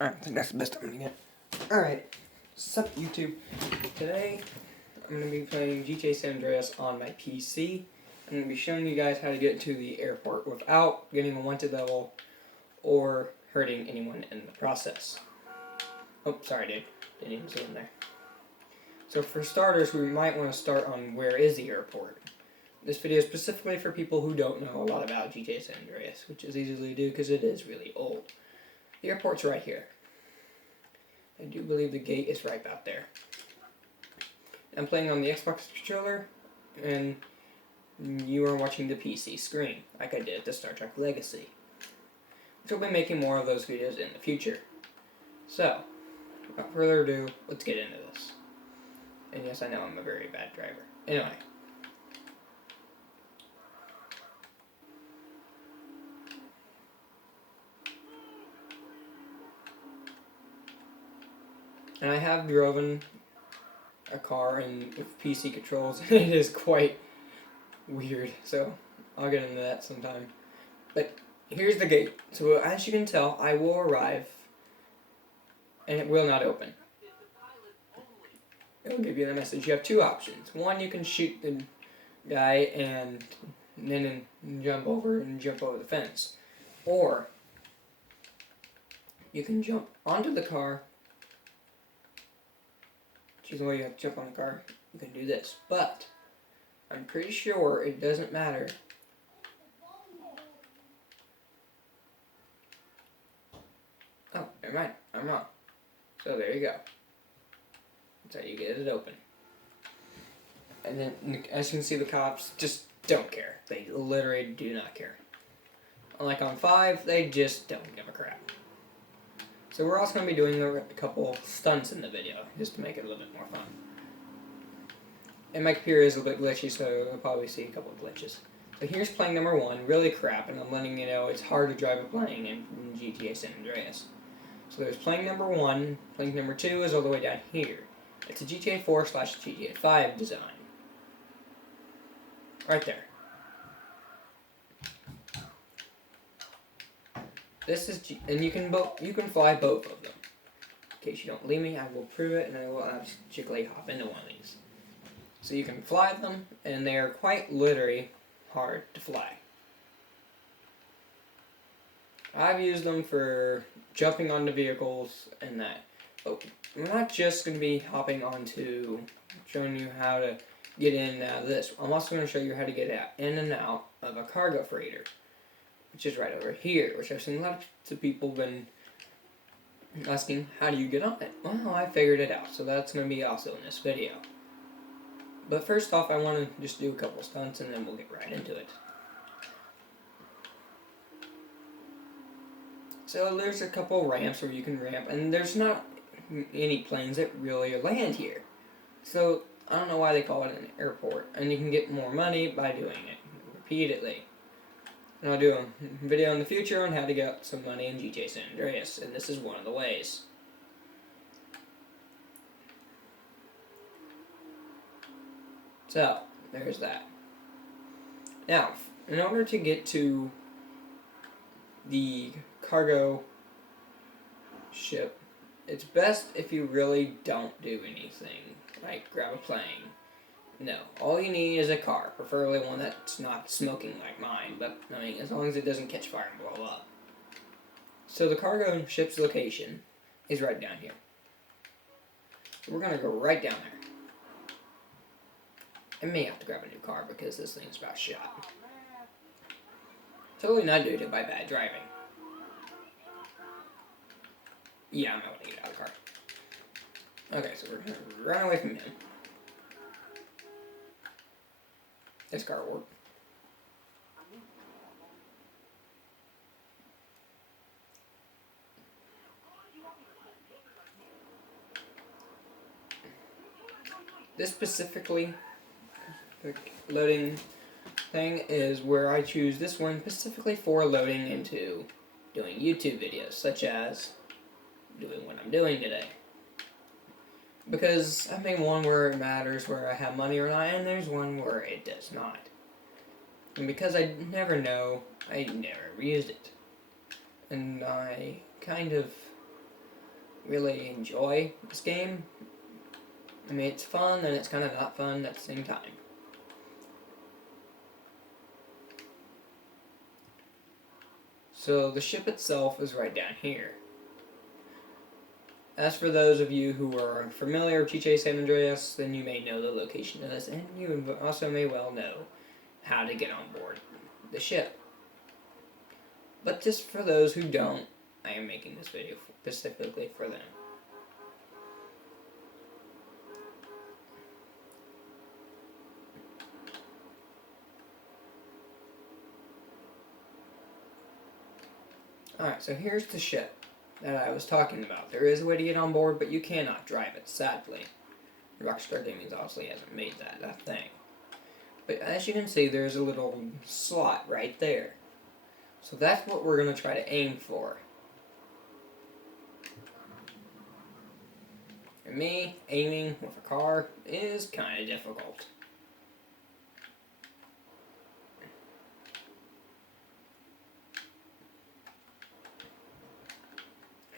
Alright, I think that's the best I'm gonna get. Alright, sup YouTube. Today, I'm gonna be playing GTA San Andreas on my PC. I'm gonna be showing you guys how to get to the airport without getting a wanted level or hurting anyone in the process. Oh, sorry dude, didn't even see him there. So for starters, we might want to start on where is the airport. This video is specifically for people who don't know a lot about GTA San Andreas, which is easy to do because it is really old. The airport's right here. I do believe the gate is right about there. I'm playing on the Xbox controller, and you are watching the PC screen, like I did at the Star Trek Legacy. Which will be making more of those videos in the future. So, without further ado, let's get into this. And yes, I know I'm a very bad driver. Anyway. And I have driven a car with PC controls, and it is quite weird, so I'll get into that sometime. But here's the gate. So as you can tell, I will arrive, and it will not open. It'll give you the message. You have two options. One, you can shoot the guy and then jump over the fence. Or you can jump onto the car. Which is the way you have to jump on the car. You can do this. But I'm pretty sure it doesn't matter. Oh, never mind. I'm wrong. So there you go. That's how you get it open. And then, as you can see, the cops just don't care. They literally do not care. Unlike on 5, they just don't give a crap. So we're also going to be doing a couple stunts in the video, just to make it a little bit more fun. And my computer is a bit glitchy, so you'll probably see a couple of glitches. So here's plane number 1, really crap, and I'm letting you know it's hard to drive a plane in GTA San Andreas. So there's plane number 1, plane number 2 is all the way down here. It's a GTA 4/GTA 5 design. Right there. This is and you can fly both of them. In case you don't believe me, I will prove it, and I will magically hop into one of these. So you can fly them, and they are quite literally hard to fly. I've used them for jumping onto vehicles and that. But we're not just going to be hopping onto showing you how to get in and out of this. I'm also going to show you how to get in and out of a cargo freighter, which is right over here, which I've seen lots of people been asking, how do you get on it? Well, I figured it out, so that's going to be also in this video. But first off, I want to just do a couple stunts, and then we'll get right into it. So there's a couple ramps where you can ramp, and there's not any planes that really land here. So I don't know why they call it an airport, and you can get more money by doing it repeatedly. And I'll do a video in the future on how to get some money in GTA San Andreas, and this is one of the ways. So, there's that. Now, in order to get to the cargo ship, it's best if you really don't do anything, like grab a plane. No, all you need is a car, preferably one that's not smoking like mine, but I mean, as long as it doesn't catch fire and blow up. So the cargo ship's location is right down here. We're going to go right down there. I may have to grab a new car because this thing's about shot. Totally not due to by bad driving. Yeah, I'm not going to get out of the car. Okay, so we're going to run away from him. This car worked. This specifically, the loading thing is where I choose this one specifically for loading into doing YouTube videos, such as doing what I'm doing today. Because I made one where it matters where I have money or not, and there's one where it does not. And because I never know, I never used it. And I kind of really enjoy this game. I mean, it's fun and it's kind of not fun at the same time. So the ship itself is right down here. As for those of you who are familiar with GTA San Andreas, then you may know the location of this, and you also may well know how to get on board the ship. But just for those who don't, I am making this video specifically for them. Alright, so here's the ship that I was talking about. There is a way to get on board, but you cannot drive it, sadly. Rockstar Gaming obviously hasn't made that a thing. But as you can see, there's a little slot right there. So that's what we're going to try to aim for. For me, aiming with a car is kind of difficult.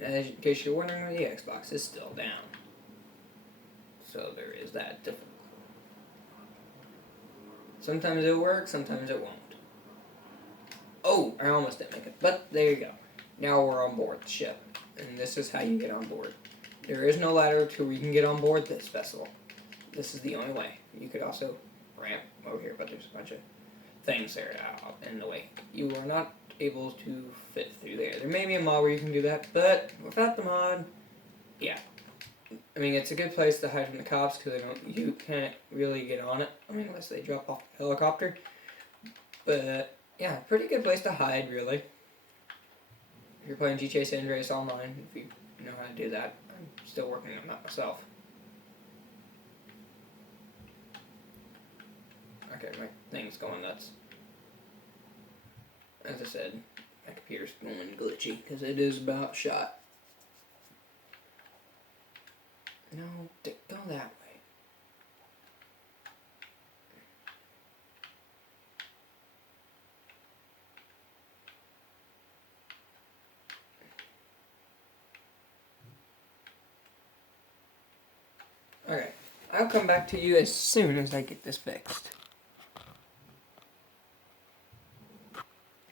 In case you're wondering, the Xbox is still down. So there is that difficulty. Sometimes it'll work, sometimes it won't. Oh, I almost didn't make it. But there you go. Now we're on board the ship. And this is how you get on board. There is no ladder to where you can get on board this vessel. This is the only way. You could also ramp over here, but there's a bunch of things there out in the way. You are not able to fit through there. There may be a mod where you can do that, but without the mod, yeah. I mean, it's a good place to hide from the cops because you can't really get on it. I mean, unless they drop off the helicopter. But yeah, pretty good place to hide, really. If you're playing GTA San Andreas online, if you know how to do that. I'm still working on that myself. Okay, my thing's going nuts. As I said, my computer's going glitchy because it is about shot. No, go that way. Okay, I'll come back to you as soon as I get this fixed.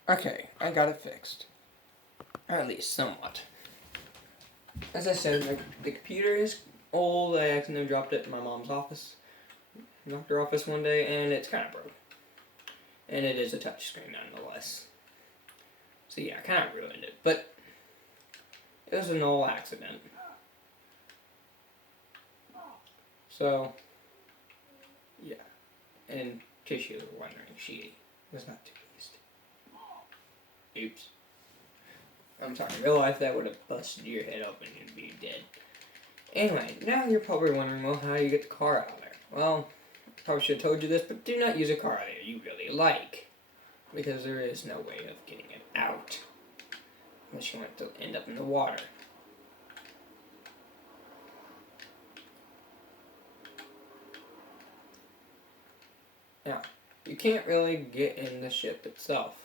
Okay, I got it fixed. Or at least somewhat. As I said, the computer is old. I accidentally dropped it in my mom's office. Knocked her office one day, and it's kind of broke. And it is a touchscreen nonetheless. So yeah, I kind of ruined it. But it was an old accident. So, yeah. And in case you were wondering, she was not too pleased. Oops. I'm sorry, in real life that would have busted your head open and you'd be dead. Anyway, now you're probably wondering, well, how do you get the car out of there? Well, I probably should have told you this, but do not use a car there you really like. Because there is no way of getting it out. Unless you want it to end up in the water. Now, you can't really get in the ship itself.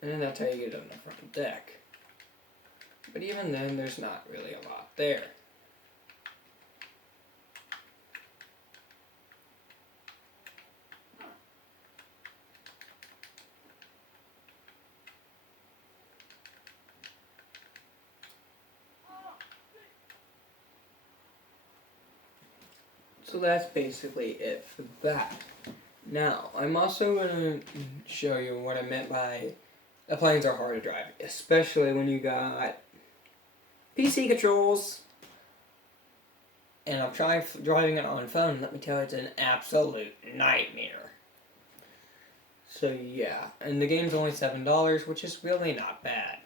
And then that's how you get on the front deck. But even then, there's not really a lot there. So that's basically it for that. Now, I'm also going to show you what I meant by the planes are hard to drive, especially when you got PC controls, and I'm trying driving it on phone. Let me tell you, it's an absolute nightmare. So yeah, and the game's only $7, which is really not bad.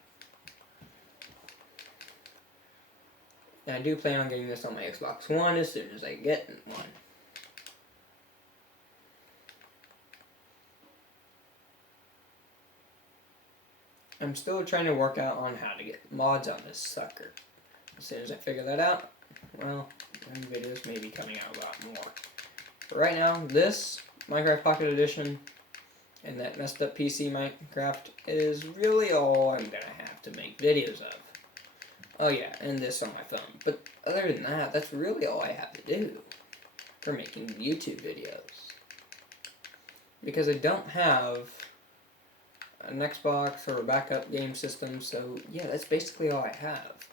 And I do plan on getting this on my Xbox One as soon as I get one. I'm still trying to work out on how to get mods on this sucker. As soon as I figure that out, well, and videos may be coming out a lot more. But right now, this Minecraft Pocket Edition and that messed up PC Minecraft is really all I'm gonna have to make videos of. Oh yeah, and this on my phone. But other than that, that's really all I have to do for making YouTube videos. Because I don't have an Xbox or a backup game system, so yeah, that's basically all I have.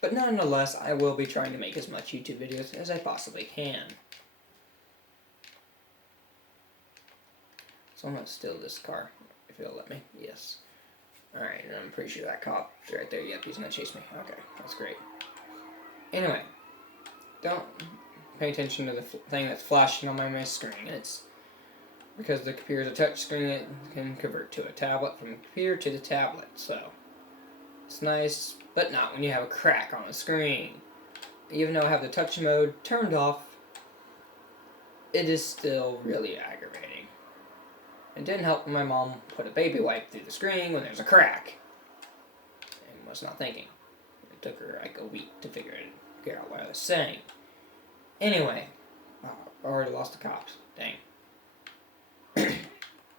But nonetheless, I will be trying to make as much YouTube videos as I possibly can. So I'm gonna steal this car, if it'll let me. Yes. Alright, I'm pretty sure that cop is right there. Yep, he's gonna chase me. Okay, that's great. Anyway, don't pay attention to the thing that's flashing on my screen. It's because the computer is a touch screen, it can convert to a tablet from the computer to the tablet. So it's nice, but not when you have a crack on the screen. Even though I have the touch mode turned off, it is still really aggravating. It didn't help when my mom put a baby wipe through the screen when there's a crack and was not thinking. It took her like a week to figure out what I was saying. Anyway, I already lost the cops. Dang.